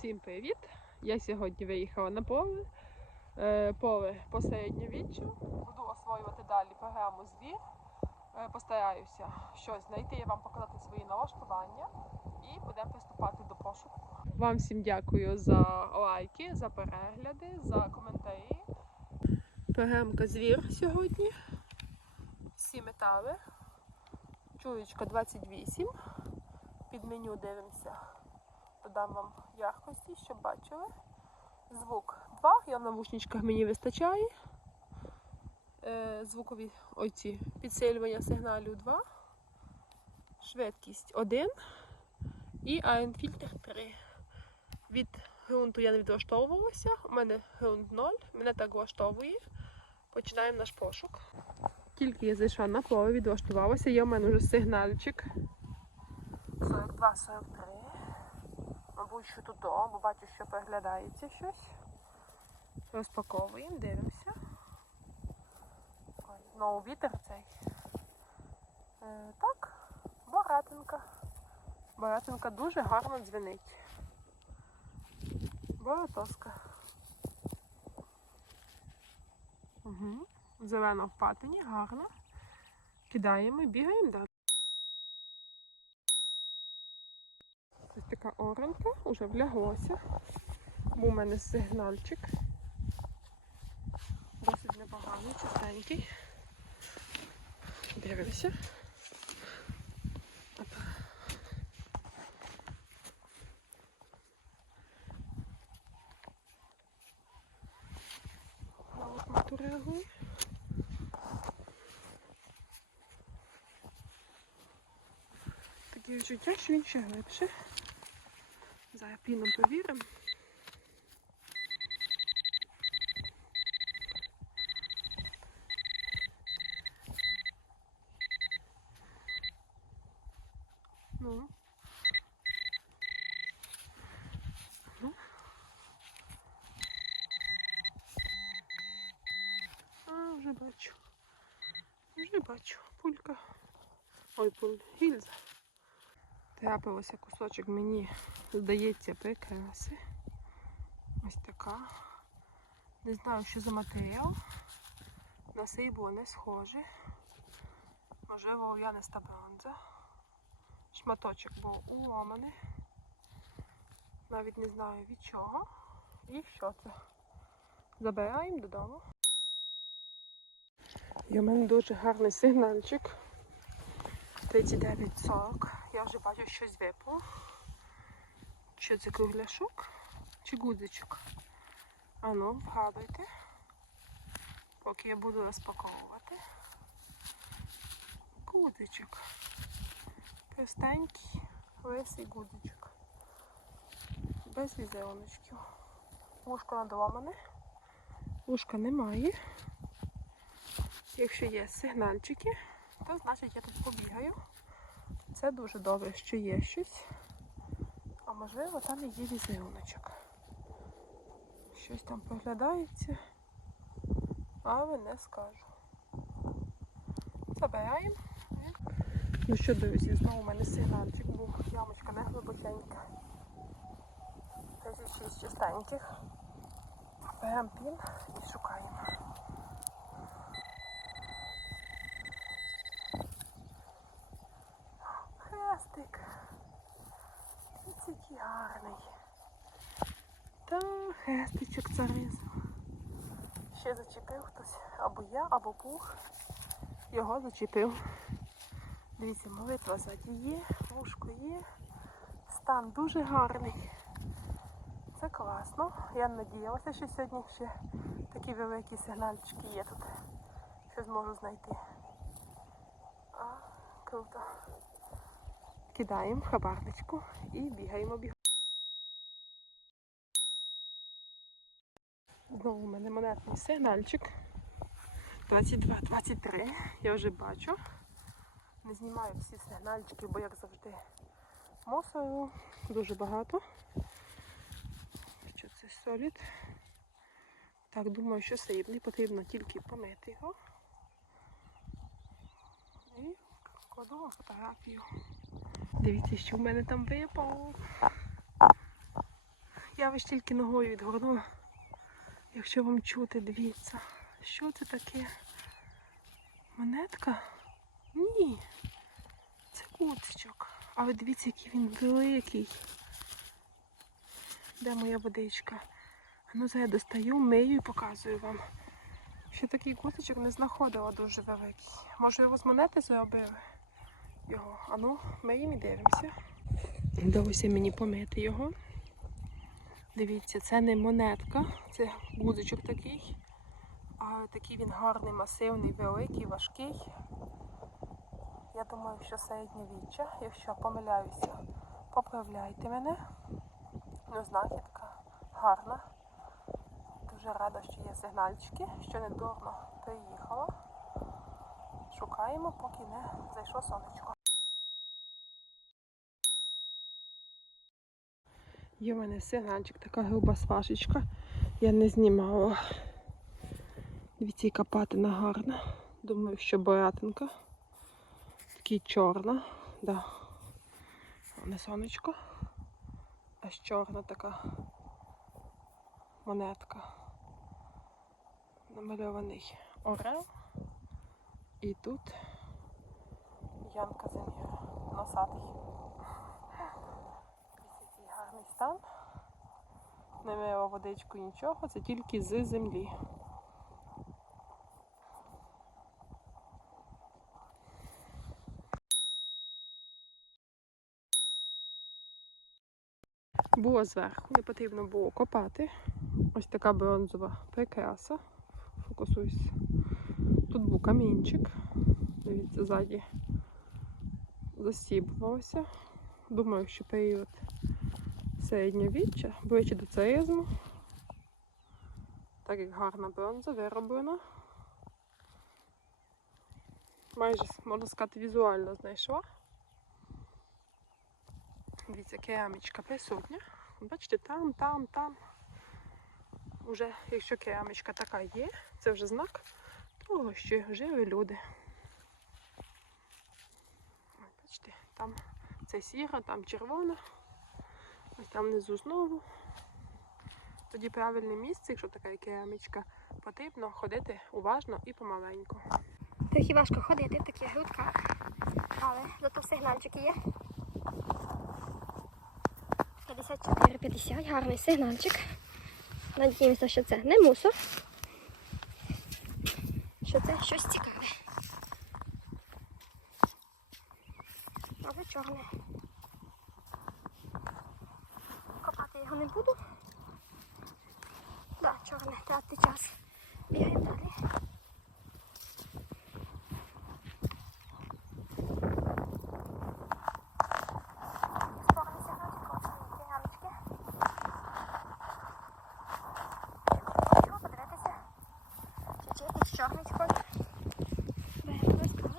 Усім привіт! Я сьогодні виїхала на поле. Е, Поле посередньовіччя. Буду освоювати далі програму звір. Е, Постараюся щось знайти, вам показати свої налаштування і будемо приступати до пошуку. Вам всім дякую за лайки, за перегляди, за коментарі. Програмка звір сьогодні. Всі метали. Чуєчка 28. Під меню дивимося. Додам вам яркості, щоб бачили. Звук 2, я в навушничках мені вистачає. Е, звукові оці підсилювання сигналів 2. Швидкість 1 і АН-фільтр 3. Від ґрунту я не відлаштовувалася. У мене ґрунт 0, мене так влаштовує. Починаємо наш пошук. Тільки я зайшла на поле, відлаштувалася, є у мене вже сигнальчик. 42-43. Мабуть, що тут, бо бачу, що переглядається щось. Розпаковуємо, дивимося. Ой, знову вітер цей. Е, так, баратинка. Баратинка дуже гарно дзвенить. Боротоска. Угу. Зелена в патині, гарно. Кидаємо і бігаємо далі. Ось така оранка вже вляглося. У мене сигнальчик. Досить непоганий, чистенький. Дивимося. Реагує. Таке відчуття, що він ще глибше. Піном повіримо. Ну. Ну. А, вже бачу. Вже бачу. Пулька. Ой, пуль. Гільза. Трапилося кусочок мені, здається, прикраси. Ось така. Не знаю, що за матеріал. На сейбо не схоже. Можливо, ов'яниста бронза. Шматочок був уломаний. Навіть не знаю від чого. І що це? Забираємо додому. І у мене дуже гарний сигнальчик. 39,40. Я вже бачу щось випало. Що це кругляшок чи гудзичок? Ану, вгадуйте. Поки я буду розпаковувати. Гудзичок. Простенький, лисий гудзичок. Без візеруночків. Вушко надломане. Вушка немає. Якщо є сигнальчики, то значить я тут побігаю. Це дуже добре, що є щось. А можливо там і є візеруночок. Щось там проглядається, але не скажу. Забираємо. Ну що, друзі, знову у мене сигнальчик був. Ямочка не глибоченька. 36 чистеньких. Беремо пін і шукаємо. Хрестик. Ось гарний. Та хрестичок зарізав. Ще зачепив хтось. Або я, або пух. Його зачепив. Дивіться, молитва ззаді є, вушко є. Стан дуже гарний. Це класно. Я надіялася, що сьогодні ще такі великі сигнальчики є тут. Що зможу знайти. А, круто. Кидаємо хабарничку і бігаємо бігаємо. Знову у мене монетний сигнальчик. 22-23. Я вже бачу. Не знімаю всі сигнальчики, бо як завжди мусору дуже багато. Що це солід? Так, думаю, що срібний, потрібно тільки помити його. І кладу фотографію. Дивіться, що в мене там випало. я ось тільки ногою відгорнула. Якщо вам чути, дивіться. Що це таке? Монетка? Ні. Це кутичок. А ви дивіться, який він великий. Де моя водичка? Ну, зараз я достаю, мию і показую вам. Ще такий кутичок не знаходила дуже великий. Може його з монети зробили? Його. А ну, миємо і дивимося. Вдалося мені помити його. Дивіться, це не монетка, це гудзичок такий. А такий він гарний, масивний, великий, важкий. Я думаю, що середньовіччя. Якщо помиляюся, поправляйте мене. Ну, знахідка гарна. Дуже рада, що є сигнальчики, що не дурно приїхала. Шукаємо, поки не зайшло сонечко. Є в мене сигнальчик, така груба свашечка. Я не знімала. Дивіться, яка патина гарна. Думаю, що боятинка. Такий чорна, да. Не сонечко. Аж чорна така монетка. Намальований орел. І тут Ян Казимір. Носатий. Який. Не мила водичку нічого, це тільки з землі. Було зверху, не потрібно було копати. Ось така бронзова прикраса. Фокусуйся. Тут був камінчик. Дивіться, ззаді засібувався. Думаю, що період середньовіччя, ближче до царизму. Так як гарна бронза вироблена. Майже, можна сказати, візуально знайшла. Дивіться, керамічка присутня. Бачите, там, там, там. Уже, якщо керамічка така є, це вже знак того, що жили люди. Бачите, там це сіра, там червона. Ось внизу знову. Тоді правильне місце, якщо така керамічка, потрібно ходити уважно і помаленьку. Трохи важко ходити в таких грудках, але зато сигнальчики є. 54-50, гарний сигнальчик. Надіємося, що це не мусор, що це щось. Але чорне. Копати його не буду. Так, да, чорне, тратити час. Бігаємо далі. Спорний сигнальчик, ось ці керамічки. Хочу подивитися, чи чи якийсь чорний колір. Беремо листок.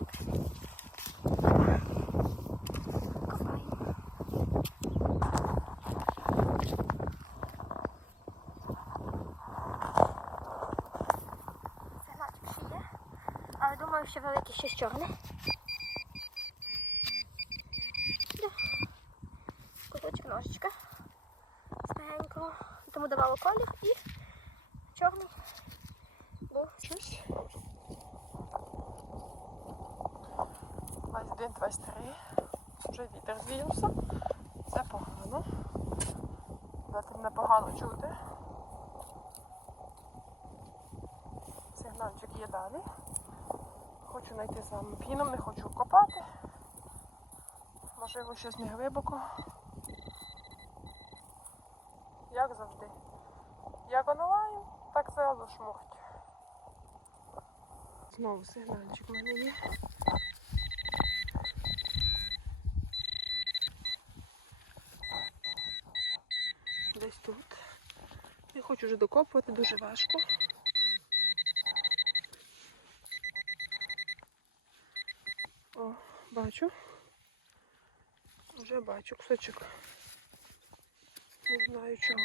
Копаємо. Сигнальчик ще є, думаю, що великий щось чорне. кусочок ножичка старенького. Тому давала колір і чорний був. Щось. 21, 23. Вже вітер звівся. Це погано. Зато непогано чути. Сигнальчик є далі. Хочу знайти з вами піном, не хочу копати. Можливо, щось не глибоко. Як завжди. Як онлайн, так зразу шмухть. Знову сигнальчик в мене є. Десь тут. Не хочу вже докопувати, дуже важко. Бачу. Вже бачу кусочок. Не знаю чого.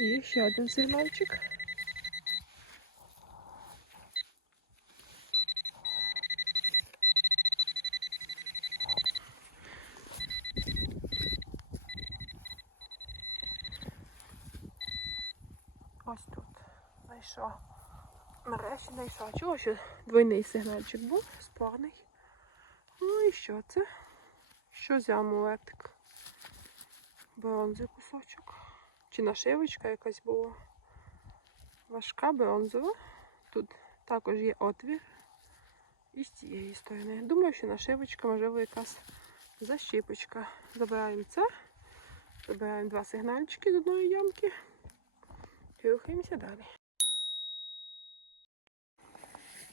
І ще один сигнальчик. Ось тут. Знайшов. Нарешті знайшов. Чого ще двойний сигнальчик був, спорний. І що це? Що за амулетик? Бронзи кусочок. Чи нашивочка якась була? Важка бронзова. Тут також є отвір. І з цієї сторони. Думаю, що нашивочка, можливо, якась защіпочка. Забираємо це. Забираємо два сигнальчики з одної ямки. І рухаємося далі.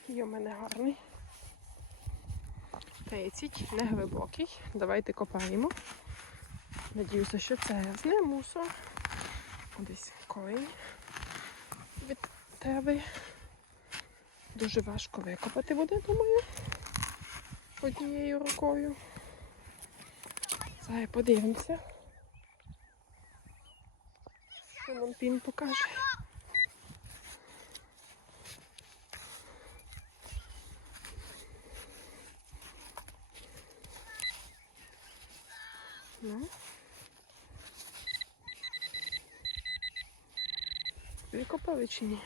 Є у мене гарний. 30, не глибокий. Давайте копаємо. Надіюся, що це не мусор. Десь корінь від тебе. Дуже важко викопати буде, думаю. Однією рукою. Зараз подивимося. Що нам пін покаже. Ну. Викопали чи ні?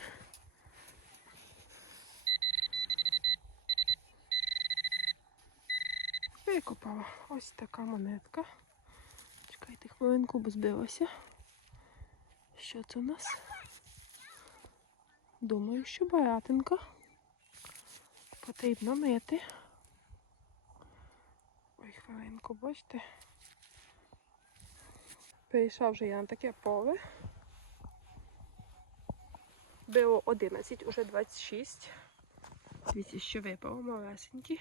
Викопала. Ось така монетка. Чекайте хвилинку, бо збилася. Що це у нас? Думаю, що баратинка. Потрібно мити. Ой, хвилинку, бачите. Перейшов вже я на таке поле. Було 11, уже 26. Дивіться, що випало малесенькі.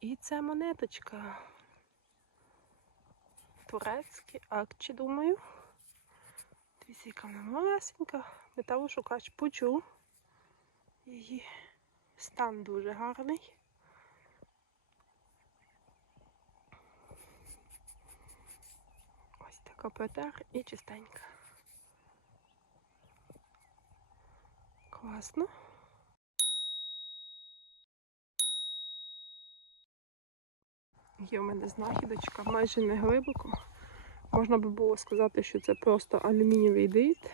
І це монеточка. Турецький акчі, думаю. Дивіться, яка вона малесенька. Металошукач почув. Її стан дуже гарний. Ось і чистенька. Класно. Є в мене знахідочка, майже не глибоко. Можна би було сказати, що це просто алюмінієвий дріт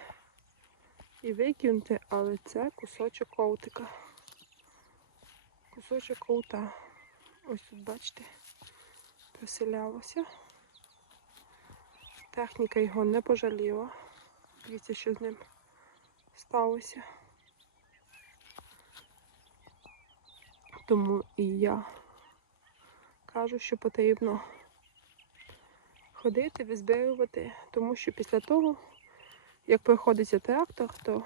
і викинути, але це кусочок ковтика. Кусочок ковта. Ось тут, бачите, поселялося. Техніка його не пожаліла. Дивіться, що з ним сталося. Тому і я кажу, що потрібно ходити, визбирювати, тому що після того, як проходиться трактор, то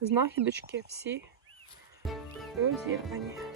знахідочки всі розірвані.